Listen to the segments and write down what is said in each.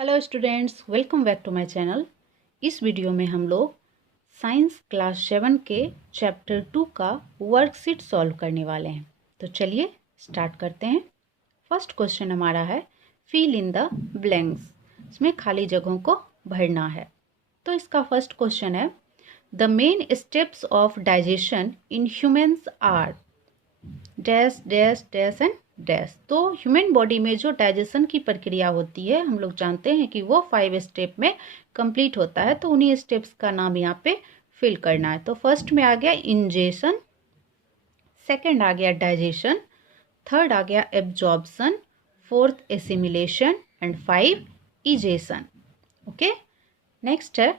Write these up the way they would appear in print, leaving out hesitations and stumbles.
Hello students, welcome back to my channel. इस video में हम लोग साइंस क्लास 7 के चैप्टर 2 का वर्कशीट सॉल्व करने वाले हैं। तो चलिए स्टार्ट करते हैं। फर्स्ट क्वेश्चन हमारा है फिल इन द ब्लैंक्स। इसमें खाली जगहों को भरना है। तो इसका फर्स्ट क्वेश्चन है the main steps of digestion in humans are dash dash dash and dash. तो ह्यूमन बॉडी में जो डाइजेशन की प्रक्रिया होती है हम लोग जानते हैं कि वो 5 स्टेप में कंप्लीट होता है। तो उन्हीं स्टेप्स का नाम यहाँ पे फिल करना है। तो फर्स्ट में आ गया इंजेशन, सेकंड आ गया डाइजेशन, थर्ड आ गया absorption, fourth assimilation and 5 egestion. Okay, next है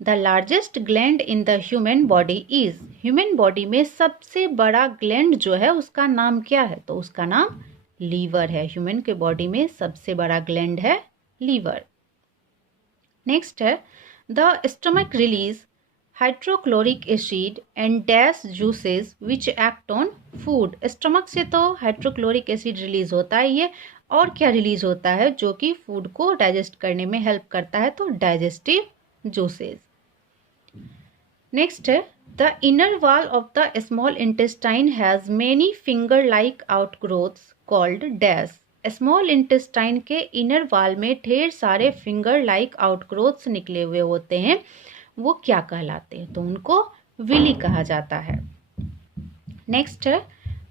the largest gland in the human body is. Human body में सबसे बड़ा ग्लैंड जो है उसका नाम क्या है? तो उसका नाम लीवर है। ह्यूमन के बॉडी में सबसे बड़ा ग्लैंड है लीवर। नेक्स्ट है the stomach release hydrochloric acid and dash juices which act on food. Stomach से तो हाइड्रोक्लोरिक एसिड रिलीज होता है ये, और क्या रिलीज होता है जो कि फूड को डाइजेस्ट करने में हेल्प करता है? तो डाइजेस्टिव जूसेस। नेक्स्ट है the inner wall of the small intestine has many finger like outgrowths called dash. Small intestine के इनर वॉल में ढेर सारे फिंगर लाइक आउटग्रोथ्स निकले हुए होते हैं, वो क्या कहलाते हैं? तो उनको विली कहा जाता है। नेक्स्ट है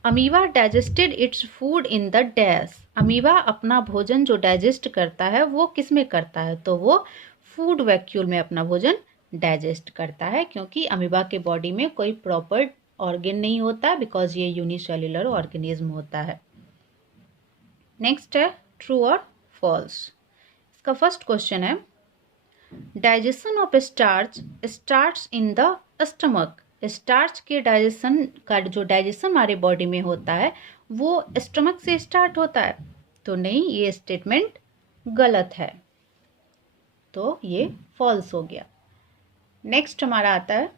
amoeba digested its food in the dash. Amoeba अपना भोजन जो डाइजेस्ट करता है वो किस में करता है? तो वो फूड वैक्यूल में अपना भोजन डाइजेस्ट करता है, क्योंकि अमीबा के बॉडी में कोई प्रॉपर ऑर्गन नहीं होता बिकॉज ये यूनिसेल्युलर ऑर्गेनिज्म होता है। नेक्स्ट है ट्रू और फॉल्स। इसका फर्स्ट क्वेश्चन है digestion of starch starts in the stomach. Starch के डाइजेशन का जो डाइजेशन हमारे बॉडी में होता है वो स्टमक से स्टार्ट होता है। तो नहीं, ये स्टेटमेंट गलत है, तो ये फॉल्स हो गया। नेक्स्ट हमारा आता है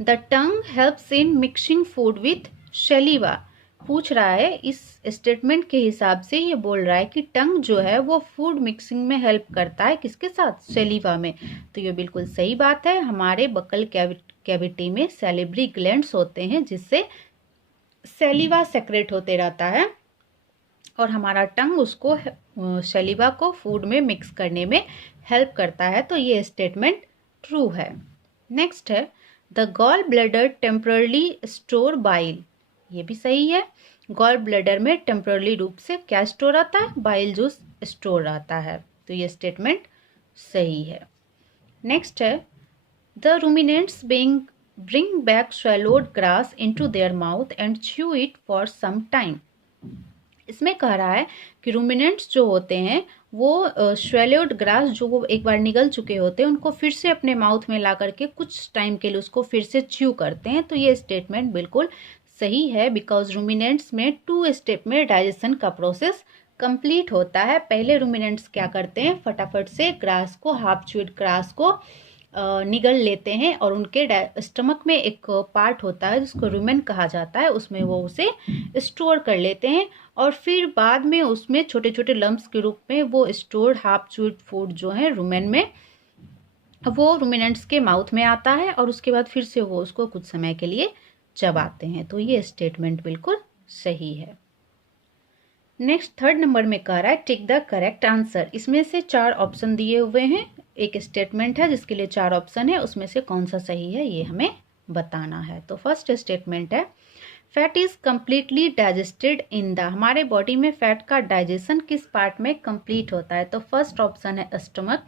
the tongue helps in mixing food with सलीवा। पूछ रहा है, इस स्टेटमेंट के हिसाब से ये बोल रहा है कि टंग जो है वो फूड मिक्सिंग में हेल्प करता है, किसके साथ? सलीवा में। तो ये बिल्कुल सही बात है। हमारे बकल कैविटी में सैलिवरी ग्लैंड्स होते हैं जिससे सलीवा सेक्रेट होते रहता है, और हमारा टंग उसको सलीवा को फूड में मिक्स करने में हेल्प करता है। तो ये स्टेटमेंट ट्रू है। नेक्स्ट है the gall bladder temporarily store bile. ये भी सही है। गॉल ब्लैडर में टेम्परली रूप से क्या स्टोर आता है? बाइल जूस स्टोर आता है। तो ये स्टेटमेंट सही है। नेक्स्ट है the ruminants bring back swallowed grass into their mouth and chew it for some time. इसमें कह रहा है कि रूमिनेंट्स जो होते हैं वो स्वैलोड ग्रास जो वो एक बार निगल चुके होते हैं उनको फिर से अपने माउथ में ला करके कुछ टाइम के लिए उसको फिर से च्यू करते हैं। तो ये स्टेटमेंट बिल्कुल सही है, बिकॉज रूमिनेंट्स में 2 स्टेप में डाइजेशन का प्रोसेस कंप्लीट होता है। पहले रूमिनेंट्स क्या करते हैं, फटाफट से ग्रास को, हाफ च्यूड ग्रास को निगल लेते हैं, और उनके स्टमक में एक पार्ट होता है जिसको रूमेन कहा जाता है, उसमें वो उसे स्टोर कर लेते हैं, और फिर बाद में उसमें छोटे छोटे लम्प्स के रूप में वो स्टोर्ड हाफ च्यूड फूड जो है रूमेन में, वो रूमिनेंट्स के माउथ में आता है, और उसके बाद फिर से वो उसको कुछ समय के लिए चबाते हैं। तो ये स्टेटमेंट बिल्कुल सही है। नेक्स्ट थर्ड नंबर में कह रहा है टिक द करेक्ट आंसर। इसमें से 4 ऑप्शन दिए हुए हैं, एक स्टेटमेंट है जिसके लिए 4 ऑप्शन है, उसमें से कौन सा सही है ये हमें बताना है। तो फर्स्ट स्टेटमेंट है fat is completely digested in the. हमारे बॉडी में फैट का डाइजेशन किस पार्ट में कंप्लीट होता है? तो फर्स्ट ऑप्शन है स्टमक,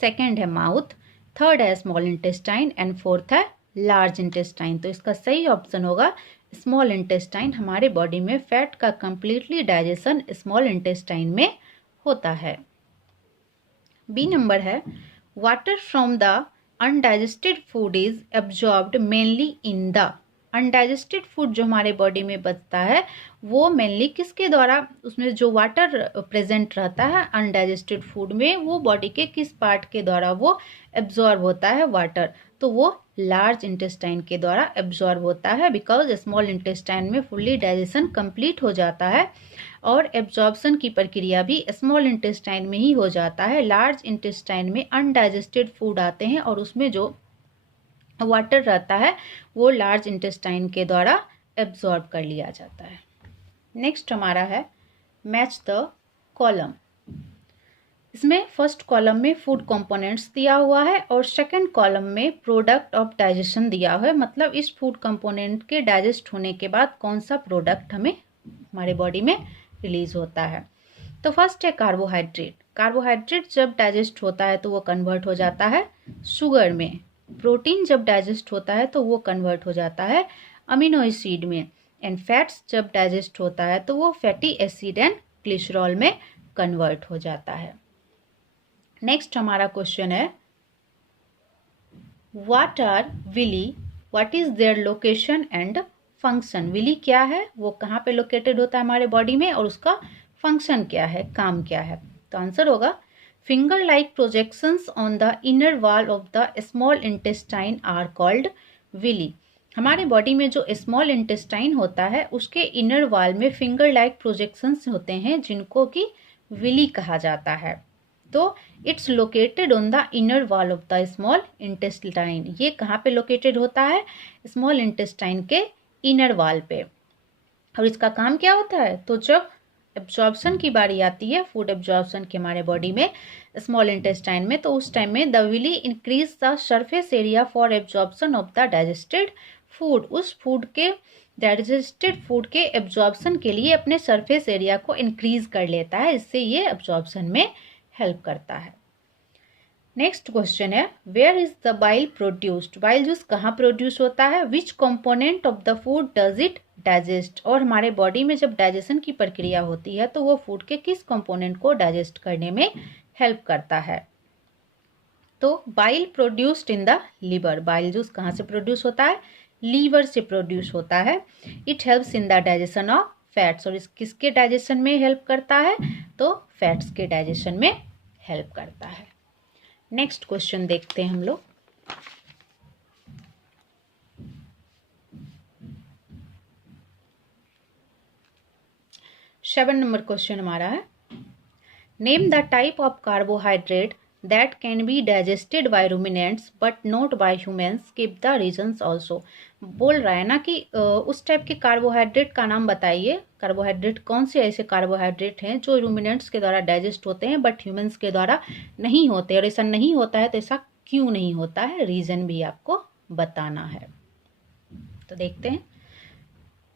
सेकेंड है माउथ, थर्ड है स्मॉल इंटेस्टाइन एंड फोर्थ है लार्ज इंटेस्टाइन। तो इसका सही ऑप्शन होगा स्मॉल इंटेस्टाइन। हमारे बॉडी में फैट का कंप्लीटली डाइजेशन स्मॉल इंटेस्टाइन में होता है। बी नंबर है water from the undigested food is absorbed mainly in the. Undigested food जो हमारे बॉडी में बचता है वो मेनली किसके द्वारा, उसमें जो वाटर प्रेजेंट रहता है अनडाइजेस्टेड फूड में, वो बॉडी के किस पार्ट के द्वारा वो एब्जॉर्ब होता है वाटर? तो वो लार्ज इंटेस्टाइन के द्वारा एब्जॉर्ब होता है, बिकॉज स्मॉल इंटेस्टाइन में फुल्ली डाइजेशन कंप्लीट हो जाता है। और एब्जॉर्प्शन की प्रक्रिया भी स्मॉल इंटेस्टाइन में ही हो जाता है। लार्ज इंटेस्टाइन में अनडाइजेस्टेड फूड आते हैं और उसमें जो वाटर रहता है वो लार्ज इंटेस्टाइन के द्वारा एब्जॉर्ब कर लिया जाता है। नेक्स्ट हमारा है मैच द कॉलम। इसमें फर्स्ट कॉलम में फूड कंपोनेंट्स दिया हुआ है और सेकंड कॉलम में प्रोडक्ट ऑफ डाइजेशन दिया हुआ है, मतलब इस फूड कंपोनेंट के डाइजेस्ट होने के बाद कौन सा प्रोडक्ट हमें हमारे बॉडी में रिलीज होता है। तो फर्स्ट है कार्बोहाइड्रेट। कार्बोहाइड्रेट जब डाइजेस्ट होता है तो वो कन्वर्ट हो जाता है शुगर में। प्रोटीन जब डाइजेस्ट होता है तो वो कन्वर्ट हो जाता है अमीनो एसिड में। एंड फैट्स जब डाइजेस्ट होता है तो वो फैटी एसिड एंड ग्लिसरॉल में कन्वर्ट हो जाता है। नेक्स्ट हमारा क्वेश्चन है what are villi, what is their location and function. Villi क्या है, वो कहाँ पे लोकेटेड होता है हमारे बॉडी में, और उसका फंक्शन क्या है, काम क्या है। तो आंसर होगा finger like projections on the inner wall of the small intestine are called villi. हमारे बॉडी में जो स्मॉल इंटेस्टाइन होता है उसके इनर वॉल में फिंगर लाइक प्रोजेक्शंस होते हैं जिनको कि विली कहा जाता है। तो it's located on the inner wall of the small intestine. ये कहाँ पे लोकेटेड होता है, स्मॉल इंटेस्टाइन के इनर वॉल पे। और इसका काम क्या होता है, तो जब एब्जॉर्प्शन की बारी आती है, फूड एब्जॉर्प्शन की हमारे बॉडी में स्मॉल इंटेस्टाइन में, तो उस टाइम में the villi increase the surface area for absorption of the digested food. उस फूड के डाइजेस्टेड फूड के एब्जॉर्प्शन के लिए अपने सरफेस एरिया को इंक्रीज कर लेता है, इससे ये एब्जॉर्प्शन में हेल्प करता है। नेक्स्ट क्वेश्चन है where is the bile produced. Bile juice कहाँ प्रोड्यूस होता है, which component of the food does it digest. और हमारे बॉडी में जब डाइजेशन की प्रक्रिया होती है तो वो फूड के किस कंपोनेंट को डाइजेस्ट करने में हेल्प करता है। तो bile produced in the liver. Bile juice कहाँ से प्रोड्यूस होता है, लीवर से प्रोड्यूस होता है। It helps in the digestion of fats. और इस किसके डाइजेशन में हेल्प करता है, तो फैट्स के डाइजेशन में हेल्प करता है। नेक्स्ट क्वेश्चन देखते हैं हम लोग। सेवन नंबर क्वेश्चन हमारा है name the type of carbohydrate that can be digested by ruminants but not bye humans, give the reasons also. बोल रहा है ना कि उस टाइप के कार्बोहाइड्रेट का नाम बताइए। कार्बोहाइड्रेट कौन से ऐसे कार्बोहाइड्रेट हैं जो रूमिनेंट्स के द्वारा डाइजेस्ट होते हैं बट ह्यूमंस के द्वारा नहीं होते, और ऐसा नहीं होता है तो ऐसा क्यों नहीं होता है, रीजन भी आपको बताना है। तो देखते हैं।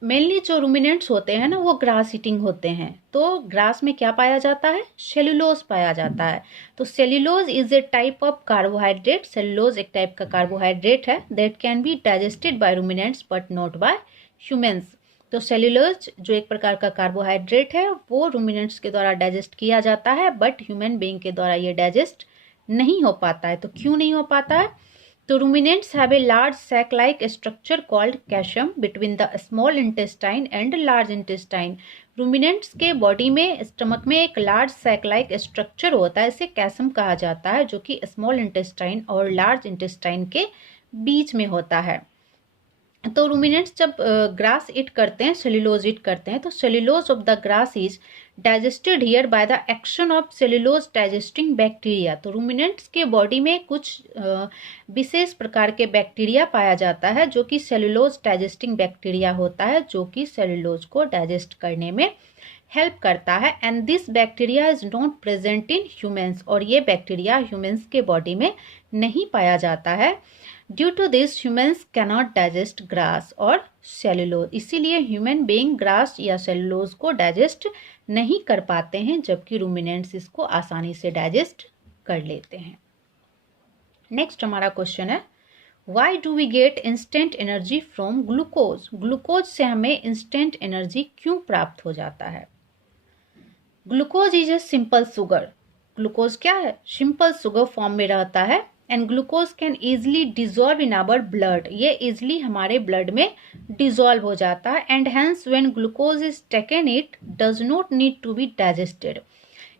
मेनली जो रूमिनेंट्स होते हैं ना वो ग्रास ईटिंग होते हैं। तो ग्रास में क्या पाया जाता है, सेल्यूलोज पाया जाता है। तो cellulose is a type of carbohydrate. Cellulose एक टाइप का कार्बोहाइड्रेट है that can be digested by ruminants but not bye humans. तो सेल्यूलोज जो एक प्रकार का कार्बोहाइड्रेट है वो रूमिनेंट्स के द्वारा डाइजेस्ट किया जाता है बट ह्यूमन बीइंग के द्वारा ये डाइजेस्ट नहीं हो पाता है। तो क्यों नहीं हो पाता है, तो ruminants have a large sac-like structure called caecum between the small intestine and large intestine. ruminants के बॉडी में स्टमक में एक लार्ज सैक-लाइक स्ट्रक्चर होता है, इसे कैसम कहा जाता है, जो कि स्मॉल इंटेस्टाइन और लार्ज इंटेस्टाइन के बीच में होता है। तो रूमिनेंट्स जब ग्रास ईट करते हैं, सेल्यूलोज ईट करते हैं, तो cellulose of the grass is digested here by the action of cellulose digesting bacteria. तो रूमिनेंट्स के बॉडी में कुछ विशेष प्रकार के बैक्टीरिया पाया जाता है जो कि सेल्यूलोज डाइजेस्टिंग बैक्टीरिया होता है, जो कि सेल्यूलोज को डाइजेस्ट करने में हेल्प करता है। And this bacteria is not present in humans. और ये बैक्टीरिया ह्यूमंस के बॉडी में नहीं पाया जाता है। Due to this humans cannot digest grass और सेल्यूलोज। इसीलिए ह्यूमन बीइंग ग्रास या सेल्यूलोज को डाइजेस्ट नहीं कर पाते हैं, जबकि रूमिनेंट्स इसको आसानी से डाइजेस्ट कर लेते हैं। नेक्स्ट हमारा क्वेश्चन है why do we get instant energy from glucose. Glucose से हमें इंस्टेंट एनर्जी क्यों प्राप्त हो जाता है। Glucose is a simple sugar. Glucose क्या है, सिंपल शुगर फॉर्म में रहता है। And glucose can easily dissolve in our blood. ये इजिली हमारे ब्लड में डिजॉल्व हो जाता है। And hence when glucose is taken it does not need to be digested.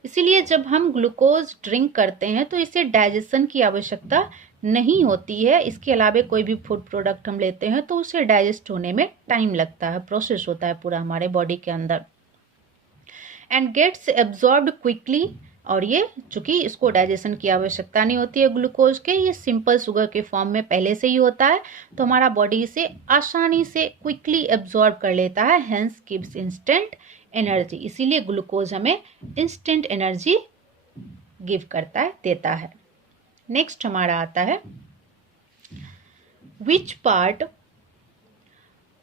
इसीलिए जब हम ग्लूकोज ड्रिंक करते हैं तो इसे डाइजेशन की आवश्यकता नहीं होती है। इसके अलावा कोई भी फूड प्रोडक्ट हम लेते हैं तो उसे डाइजेस्ट होने में टाइम लगता है, प्रोसेस होता है पूरा हमारे बॉडी के अंदर। एंड गेट्स एब्जॉर्ब्ड क्विकली, और ये चूंकि इसको डाइजेशन की आवश्यकता नहीं होती है ग्लूकोज के, ये सिंपल शुगर के फॉर्म में पहले से ही होता है, तो हमारा बॉडी इसे आसानी से क्विकली एब्जॉर्ब कर लेता है, हेंस गिव्स इंस्टेंट एनर्जी। इसीलिए ग्लूकोज हमें इंस्टेंट एनर्जी गिव करता है, देता है। नेक्स्ट हमारा आता है which part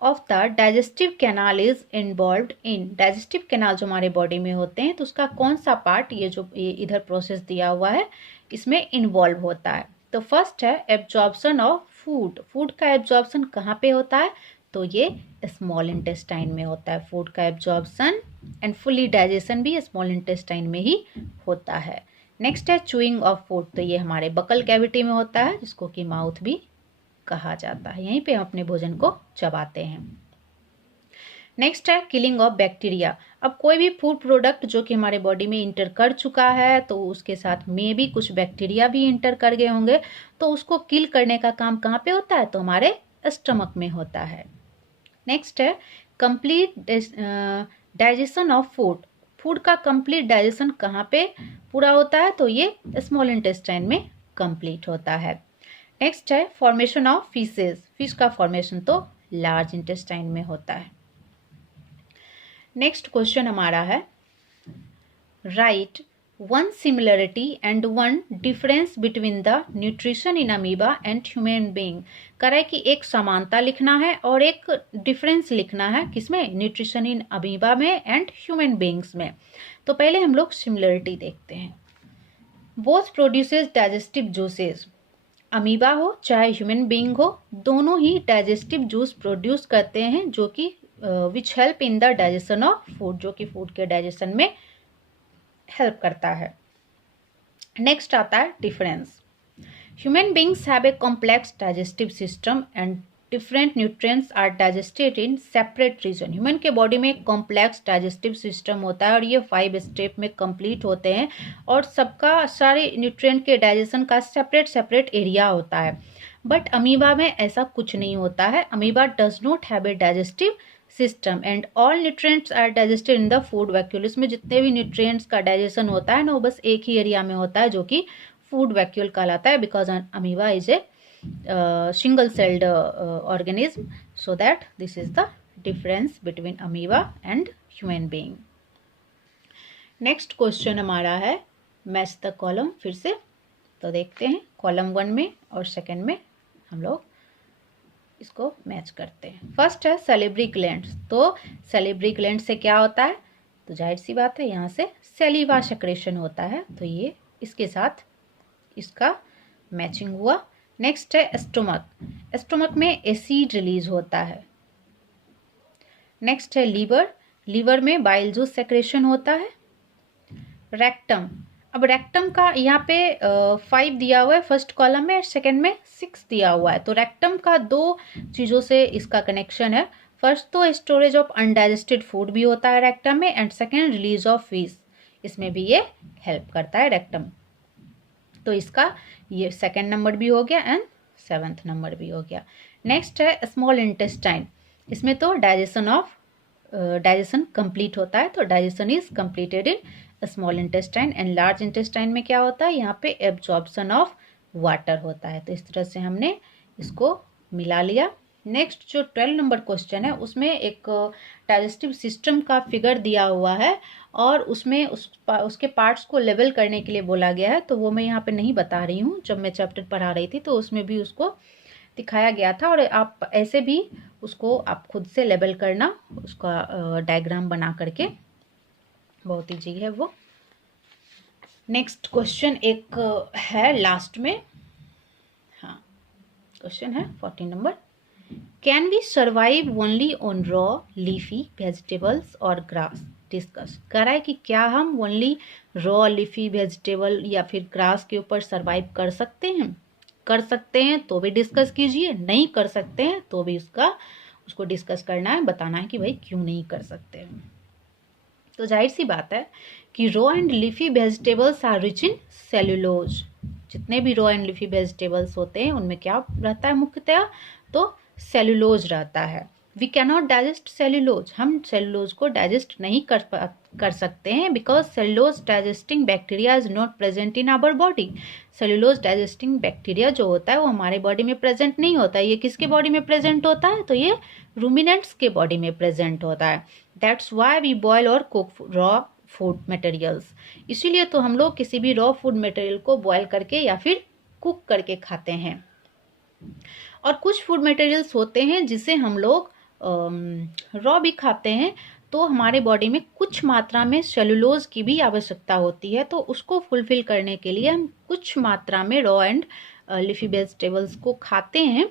of the digestive canal is involved in. Digestive canal जो हमारे बॉडी में होते हैं तो उसका कौन सा पार्ट, ये जो इधर प्रोसेस दिया हुआ है इसमें इन्वॉल्व होता है। तो फर्स्ट है एब्जॉर्प्शन ऑफ फूड। फूड का एब्जॉर्प्शन कहाँ पे होता है, तो ये स्मॉल इंटेस्टाइन में होता है फूड का एब्जॉर्प्शन, एंड फुली डाइजेशन भी स्मॉल इंटेस्टाइन में ही होता है। नेक्स्ट है चूइंग ऑफ फूड, तो ये हमारे बकल कैविटी में होता है जिसको कि माउथ भी कहा जाता है, यहीं पे हम अपने भोजन को चबाते हैं। नेक्स्ट है किलिंग ऑफ बैक्टीरिया। अब कोई भी फूड प्रोडक्ट जो कि हमारे बॉडी में इंटर कर चुका है तो उसके साथ में भी कुछ बैक्टीरिया भी इंटर कर गए होंगे, तो उसको किल करने का काम कहाँ पे होता है, तो हमारे स्टमक में होता है। नेक्स्ट है complete digestion of food. Food का कंप्लीट डाइजेशन कहाँ पे पूरा होता है, तो ये स्मॉल इंटेस्टाइन में कंप्लीट होता है। नेक्स्ट है फॉर्मेशन ऑफ फिशेस। फिश का फॉर्मेशन तो लार्ज इंटेस्टाइन में होता है। नेक्स्ट क्वेश्चन हमारा है right one similarity and one difference between the nutrition in amoeba and human being. कह है कि एक समानता लिखना है और एक डिफरेंस लिखना है, किसमें, न्यूट्रिशन इन अमीबा में एंड ह्यूमन बीइंग्स में। तो पहले हम लोग सिमिलरिटी देखते हैं। Both produces digestive juices. Amoeba हो चाहे ह्यूमन बीइंग हो, दोनों ही डाइजेस्टिव जूस प्रोड्यूस करते हैं जो कि which help in the digestion of food, जो कि फूड के डाइजेशन में हेल्प करता है। नेक्स्ट आता है difference. Human beings have a complex digestive system and different nutrients are digested in separate region. Human के बॉडी में कॉम्प्लेक्स डाइजेस्टिव सिस्टम होता है और ये 5 स्टेप में कंप्लीट होते हैं और सबका सारे न्यूट्रिएंट के डाइजेशन का सेपरेट एरिया होता है। बट अमीबा में ऐसा कुछ नहीं होता है। Amoeba does not have a digestive system and all nutrients are digested in the food vacuole. इसमें जितने भी न्यूट्रिएंट्स का डाइजेशन होता है ना, वो बस एक ही एरिया में होता है जो कि फूड वैक्यूल कहलाता है, because amoeba is a single celled organism, so that this is the difference between amoeba and human being. Next question हमारा है मैच द कॉलम। फिर से तो देखते हैं कॉलम 1 में और सेकंड में हम लोग इसको मैच करते हैं। फर्स्ट है सैलिवरी ग्लैंड्स। तो सैलिवरी ग्लैंड से क्या होता है, तो जाहिर सी बात है यहाँ से सैलिवा सेक्रेशन होता है, तो ये इसके साथ इसका मैचिंग हुआ। नेक्स्ट है स्टोमक। स्टोमक में एसिड रिलीज होता है। नेक्स्ट है लीवर। लीवर में बाइल जूस सेक्रेशन होता है। रेक्टम। अब रेक्टम का यहाँ पे 5 दिया हुआ है फर्स्ट कॉलम में, सेकंड में 6 दिया हुआ है। तो रेक्टम का 2 चीज़ों से इसका कनेक्शन है। फर्स्ट तो स्टोरेज ऑफ अनडाइजेस्टेड फूड भी होता है रेक्टम में, and second release of fees, इसमें भी ये हेल्प करता है रेक्टम। तो इसका ये सेकंड नंबर भी हो गया एंड 7th नंबर भी हो गया। नेक्स्ट है स्मॉल इंटेस्टाइन। इसमें तो डाइजेशन कंप्लीट होता है, तो digestion is completed in small intestine. And large intestine में क्या होता है, यहाँ पे एब्जॉर्प्शन ऑफ वाटर होता है। तो इस तरह से हमने इसको मिला लिया। नेक्स्ट जो 12 नंबर क्वेश्चन है उसमें एक डाइजेस्टिव सिस्टम का फिगर दिया हुआ है और उसमें उसके पार्ट्स को लेवल करने के लिए बोला गया है। तो वो मैं यहाँ पे नहीं बता रही हूँ, जब मैं चैप्टर पढ़ा रही थी तो उसमें भी उसको दिखाया गया था, और आप ऐसे भी उसको आप खुद से लेवल करना, उसका डायग्राम बना करके, बहुत ईजी है वो। नेक्स्ट क्वेश्चन एक है लास्ट में, हाँ क्वेश्चन है 14 number. Can we survive only on raw leafy vegetables और ग्रास? डिस्कस। कह रहा है कि क्या हम ओनली रॉ लीफी वेजिटेबल या फिर ग्रास के ऊपर सर्वाइव कर सकते हैं? कर सकते हैं तो भी डिस्कस कीजिए, नहीं कर सकते हैं तो भी उसको डिस्कस करना है, बताना है कि भाई क्यों नहीं कर सकते हैं। तो जाहिर सी बात है कि raw and leafy vegetables are rich in cellulose. जितने भी रॉ एंड लीफी वेजिटेबल्स होते हैं उनमें क्या रहता है मुख्यतया, तो सेल्यूलोज रहता है। वी कैनॉट डाइजेस्ट सेल्यूलोज, हम सेल्यूलोज को डाइजेस्ट नहीं कर सकते हैं, because cellulose digesting bacteria is not present in our body. Cellulose digesting bacteria जो होता है वो हमारे बॉडी में प्रेजेंट नहीं होता है। ये किसके बॉडी में प्रेजेंट होता है? तो ये रूमिनेंट्स के बॉडी में प्रेजेंट होता है। दैट्स वाई वी बॉयल और कुक रॉ फूड मटेरियल्स। इसीलिए तो हम लोग किसी भी रॉ फूड मटेरियल को बॉयल करके या फिर कुक करके खाते हैं। और कुछ फूड मटेरियल्स होते हैं जिसे हम लोग रॉ भी खाते हैं, तो हमारे बॉडी में कुछ मात्रा में सेलुलोज की भी आवश्यकता होती है, तो उसको फुलफिल करने के लिए हम कुछ मात्रा में रॉ एंड लीफी वेजिटेबल्स को खाते हैं,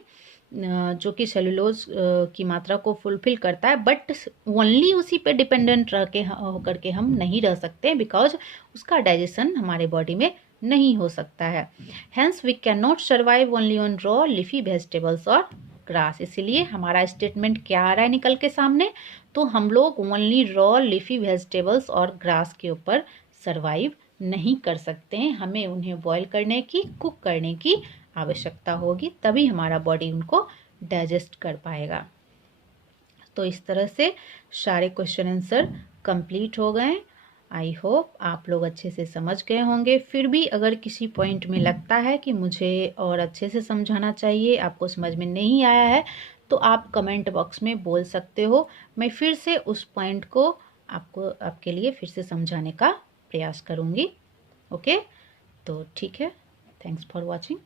जो कि सेलुलोज की मात्रा को फुलफिल करता है। बट ओनली उसी पे डिपेंडेंट रह के होकर के हम नहीं रह सकते, बिकॉज उसका डाइजेशन हमारे बॉडी में नहीं हो सकता है। Hence we can not survive only on raw leafy vegetables और ग्रास। इसीलिए हमारा स्टेटमेंट क्या आ रहा है निकल के सामने? तो हम लोग ओनली रॉ लीफी वेजिटेबल्स और ग्रास के ऊपर सर्वाइव नहीं कर सकते हैं, हमें उन्हें बॉयल करने की, कुक करने की आवश्यकता होगी, तभी हमारा बॉडी उनको डाइजेस्ट कर पाएगा। तो इस तरह से सारे क्वेश्चन आंसर कंप्लीट हो गए। आई होप आप लोग अच्छे से समझ गए होंगे। फिर भी अगर किसी पॉइंट में लगता है कि मुझे और अच्छे से समझाना चाहिए, आपको समझ में नहीं आया है, तो आप कमेंट बॉक्स में बोल सकते हो। मैं फिर से उस पॉइंट को आपके लिए फिर से समझाने का प्रयास करूँगी। ओके, तो ठीक है। Thanks for watching.